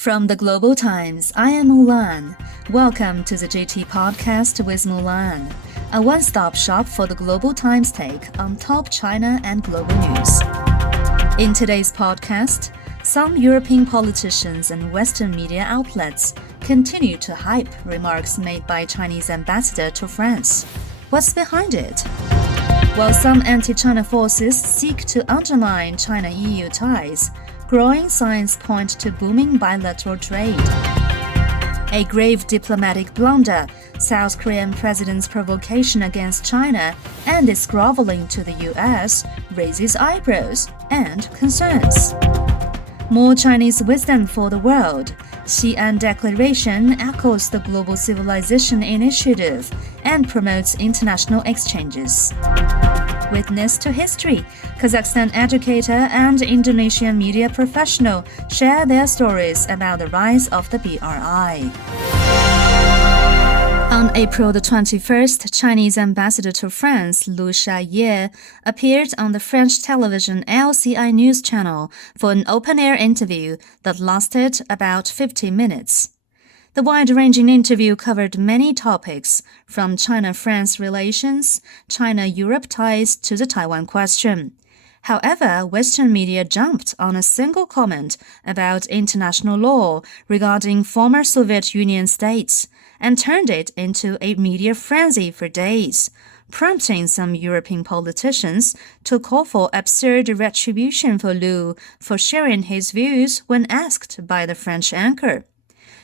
From the Global Times, I am Mulan. Welcome to the GT Podcast with Mulan, a one-stop shop for the Global Times take on top China and global news. In today's podcast, some European politicians and Western media outlets continue to hype remarks made by Chinese ambassador to France. What's behind it? While some anti-China forces seek to undermine China-EU ties, growing signs point to booming bilateral trade. A grave diplomatic blunder, South Korean president's provocation against China and its groveling to the US raises eyebrows and concerns. More Chinese wisdom for the world. Xi'an Declaration echoes the Global Civilization Initiative and promotes international exchanges. Witness to history. Kazakhstan educator and Indonesian media professional share their stories about the rise of the BRI. On April the 21st, Chinese ambassador to France, Lu Xiaye, appeared on the French television LCI News channel for an open-air interview that lasted about 50 minutes. The wide-ranging interview covered many topics, from China-France relations, China-Europe ties to the Taiwan question. However, Western media jumped on a single comment about international law regarding former Soviet Union states and turned it into a media frenzy for days, prompting some European politicians to call for absurd retribution for Lu for sharing his views when asked by the French anchor.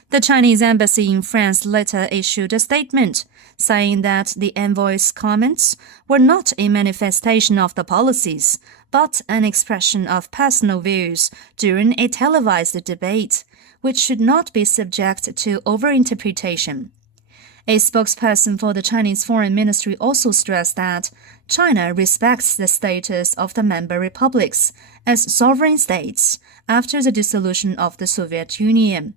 The Chinese embassy in France later issued a statement, saying that the envoys' comments were not a manifestation of the policies, but an expression of personal views during a televised debate, which should not be subject to overinterpretation. A spokesperson for the Chinese Foreign Ministry also stressed that China respects the status of the member republics as sovereign states after the dissolution of the Soviet Union.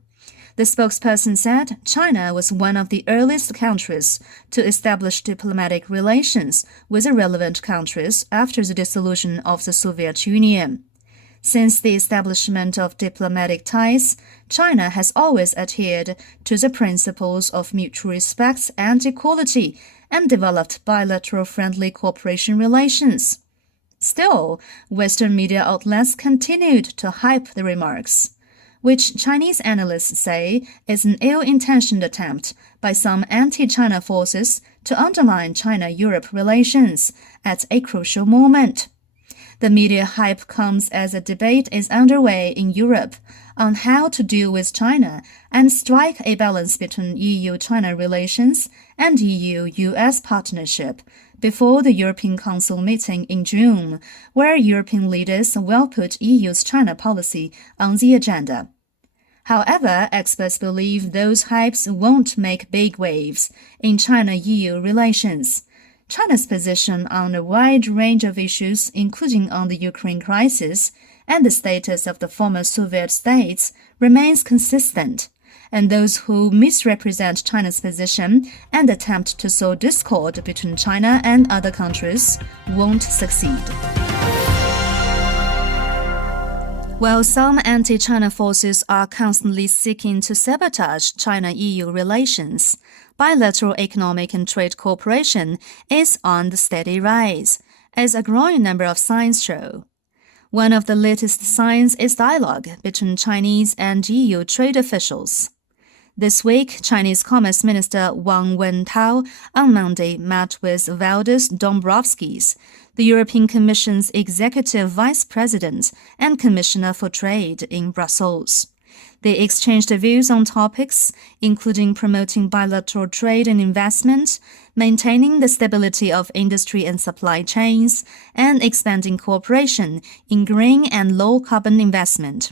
The spokesperson said China was one of the earliest countries to establish diplomatic relations with the relevant countries after the dissolution of the Soviet Union. Since the establishment of diplomatic ties, China has always adhered to the principles of mutual respect and equality and developed bilateral friendly cooperation relations. Still, Western media outlets continued to hype the remarks, which Chinese analysts say is an ill-intentioned attempt by some anti-China forces to undermine China-Europe relations at a crucial moment. The media hype comes as a debate is underway in Europe on how to deal with China and strike a balance between EU-China relations and EU-US partnership before the European Council meeting in June, where European leaders will put EU's China policy on the agenda. However, experts believe those hypes won't make big waves in China-EU relations. China's position on a wide range of issues, including on the Ukraine crisis and the status of the former Soviet states, remains consistent, and those who misrepresent China's position and attempt to sow discord between China and other countries won't succeed. While some anti-China forces are constantly seeking to sabotage China-EU relations, bilateral economic and trade cooperation is on the steady rise, as a growing number of signs show. One of the latest signs is dialogue between Chinese and EU trade officials. This week, Chinese Commerce Minister Wang Wentao on Monday met with Valdis Dombrovskis, the European Commission's Executive Vice President and Commissioner for Trade in Brussels. They exchanged views on topics including promoting bilateral trade and investment, maintaining the stability of industry and supply chains, and expanding cooperation in green and low-carbon investment.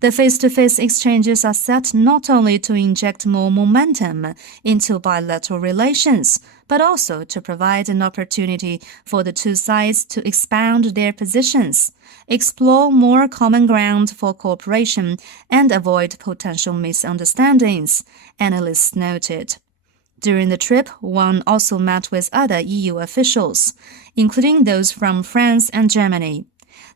The face-to-face exchanges are set not only to inject more momentum into bilateral relations, but also to provide an opportunity for the two sides to expound their positions, explore more common ground for cooperation, and avoid potential misunderstandings, analysts noted. During the trip, Wang also met with other EU officials, including those from France and Germany.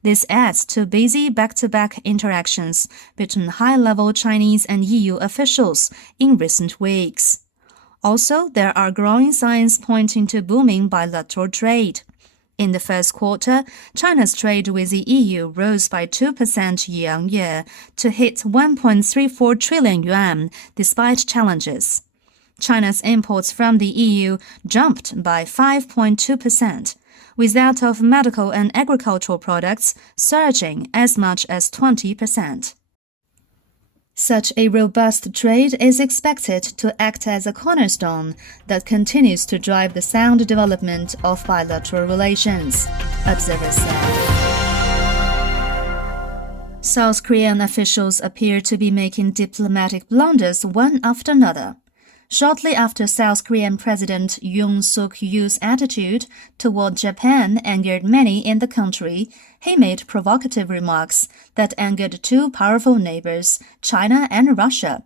This adds to busy back-to-back interactions between high-level Chinese and EU officials in recent weeks. Also, there are growing signs pointing to booming bilateral trade. In the first quarter, China's trade with the EU rose by 2% year-on-year to hit 1.34 trillion yuan despite challenges. China's imports from the EU jumped by 5.2%, with that of medical and agricultural products surging as much as 20%. Such a robust trade is expected to act as a cornerstone that continues to drive the sound development of bilateral relations, observers said. South Korean officials appear to be making diplomatic blunders one after another. Shortly after South Korean President Yoon Suk-yeol's attitude toward Japan angered many in the country, he made provocative remarks that angered two powerful neighbors, China and Russia.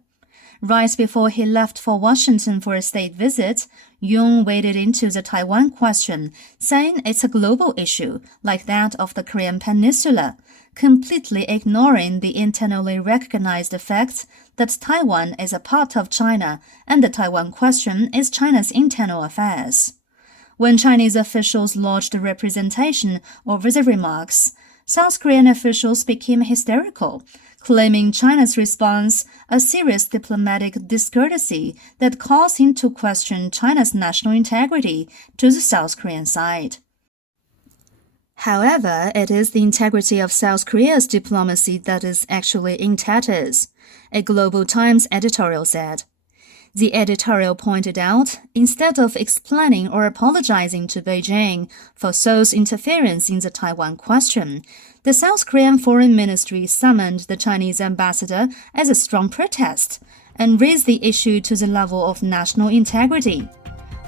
Right before he left for Washington for a state visit, Yoon waded into the Taiwan question, saying it's a global issue like that of the Korean Peninsula, completely ignoring the internally recognized fact that Taiwan is a part of China and the Taiwan question is China's internal affairs. When Chinese officials lodged representation over the remarks, South Korean officials became hysterical, claiming China's response a serious diplomatic discourtesy that caused him to question China's national integrity to the South Korean side. However, it is the integrity of South Korea's diplomacy that is actually in tatters, a Global Times editorial said. The editorial pointed out, instead of explaining or apologizing to Beijing for Seoul's interference in the Taiwan question, the South Korean Foreign Ministry summoned the Chinese ambassador as a strong protest and raised the issue to the level of national integrity.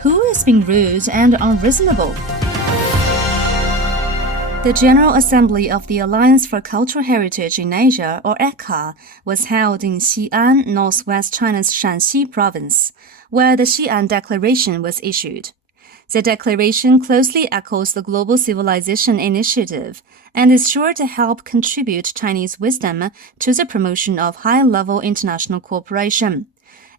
Who is being rude and unreasonable? The General Assembly of the Alliance for Cultural Heritage in Asia, or ECCA, was held in Xi'an, northwest China's Shanxi province, where the Xi'an Declaration was issued. The declaration closely echoes the Global Civilization Initiative and is sure to help contribute Chinese wisdom to the promotion of high-level international cooperation.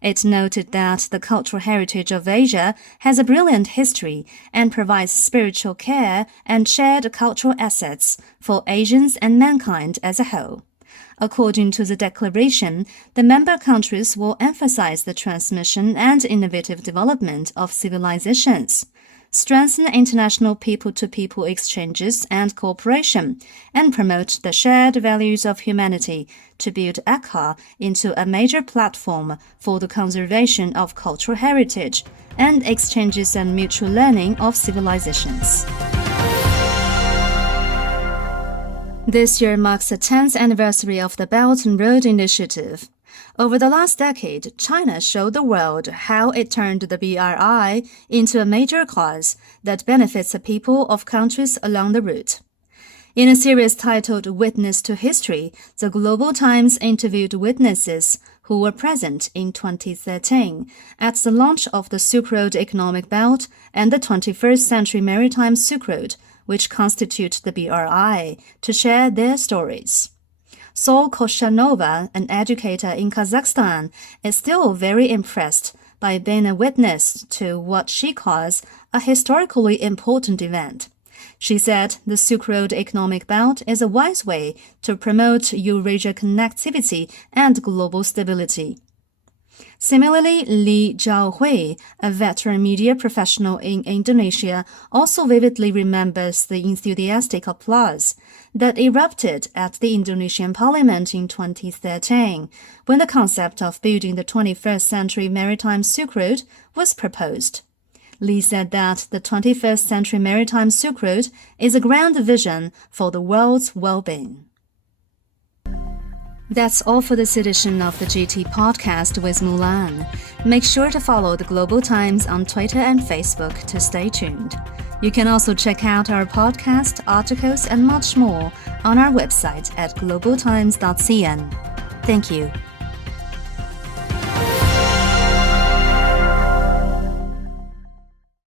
It noted that the cultural heritage of Asia has a brilliant history and provides spiritual care and shared cultural assets for Asians and mankind as a whole. According to the declaration, the member countries will emphasize the transmission and innovative development of civilizations, strengthen international people-to-people exchanges and cooperation, and promote the shared values of humanity to build ECCA into a major platform for the conservation of cultural heritage and exchanges and mutual learning of civilizations. This year marks the 10th anniversary of the Belt and Road Initiative. Over the last decade, China showed the world how it turned the BRI into a major cause that benefits the people of countries along the route. In a series titled Witness to History, the Global Times interviewed witnesses who were present in 2013 at the launch of the Silk Road Economic Belt and the 21st Century Maritime Silk Road, which constitute the BRI, to share their stories. Sol Koshanova, an educator in Kazakhstan, is still very impressed by being a witness to what she calls a historically important event. She said the Silk Road Economic Belt is a wise way to promote Eurasia connectivity and global stability. Similarly, Li Zhaohui, a veteran media professional in Indonesia, also vividly remembers the enthusiastic applause that erupted at the Indonesian parliament in 2013 when the concept of building the 21st Century Maritime Silk Road was proposed. Li said that the 21st Century Maritime Silk Road is a grand vision for the world's well-being. That's all for this edition of the GT Podcast with Mulan. Make sure to follow the Global Times on Twitter and Facebook to stay tuned. You can also check out our podcast, articles, and much more on our website at globaltimes.cn. Thank you.